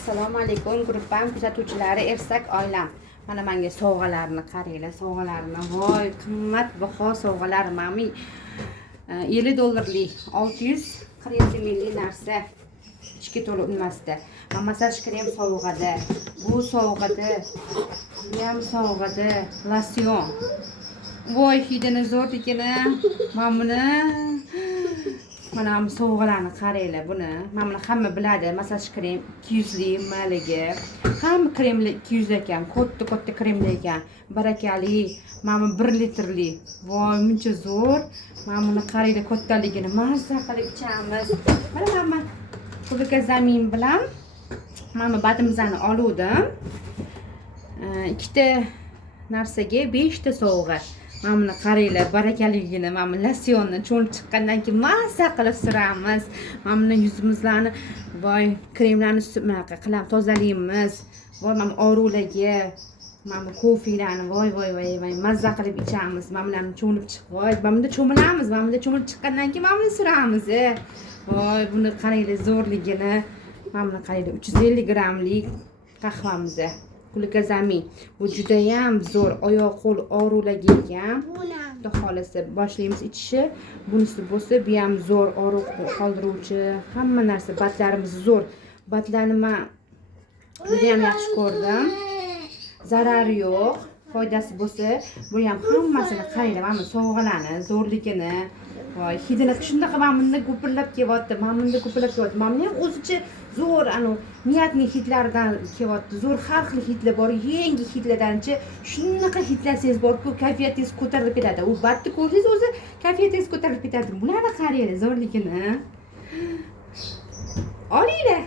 Assalomu alaykum gruppam kuzatuvchilari, ersak oilam. Mana menga sovg'alarni qaranglar, sovg'alarni. Voy, qimmatbaho sovg'alar. Mami $50 640 ml narsa. Ichki to'la unmasda. Massaj krem sovg'ada. Bu sovg'ada. Bu ham sovg'ada. Losyon. Voy, hidini zo'r ekana. Men buni mana bu sovg'alarni qaranglar buni. Mana buni hamma biladi. Massaj krem 200 maligi. Hamma kremlar 200 ekan. Katta kremlar ekan. Barakali. Mana 1 litrli. Voy, muncha zo'r. Mana buni qaranglar kattaligini. Mazza qilib ichamiz. Mana Kulika zamin bilan mana badimizni oluvdim. Ikkita narsaga 5 ta sovg'a. Mana buni qaranglar, barakaligini, mana bu losyonni cho'lib chiqqandan keyin mazza qilib suramiz. Mana buni yuzimizlarni, voy, kremlarni bunaqa qilib tozalaymiz. Voy, mana og'riqlarga, mana bu kofelarni, voy, mazza qilib ichamiz. Mana bularni cho'lib chiq, voy, mana bunda cho'milamiz. Mana bunda cho'milib chiqqandan keyin mana buni suramiz. Voy, buni qaranglar zo'rligini. Mana buni qaranglar, 350 grammlik qahvamiz. Kulika zamin. Bu juda ham zo'r, oyoq qo'l og'riqlarga ekan. Xudo xolasa boshlaymiz ichishni. Bunisi bo'lsa, bu ham zo'r, og'riq qoldiruvchi, hamma narsa. Batlarimiz zo'r. Batlarni men juda ham yaxshi ko'rdim. Zarari yo'q. Foydasi bo'lsa, bu ham hammasini qaranglar, mana sovg'alarni zo'rligini. Voy, hidini shunaqa mana bunda gupirlab kelyapti. Mana bunda gupirlab kelyapti. Mana buni ham o'zicha zo'r, niyatning hidlaridan kelyapti. Zo'r har xil hidlar bor. Yangi hidlardanchi shunaqa hidlasangiz bor-ku, kayfiyatingiz ko'tarilib ketadi. U batni ko'rsangiz o'zi kayfiyatingiz ko'tarilib ketadi. Bularni qaranglar zo'rligini. Olinglar.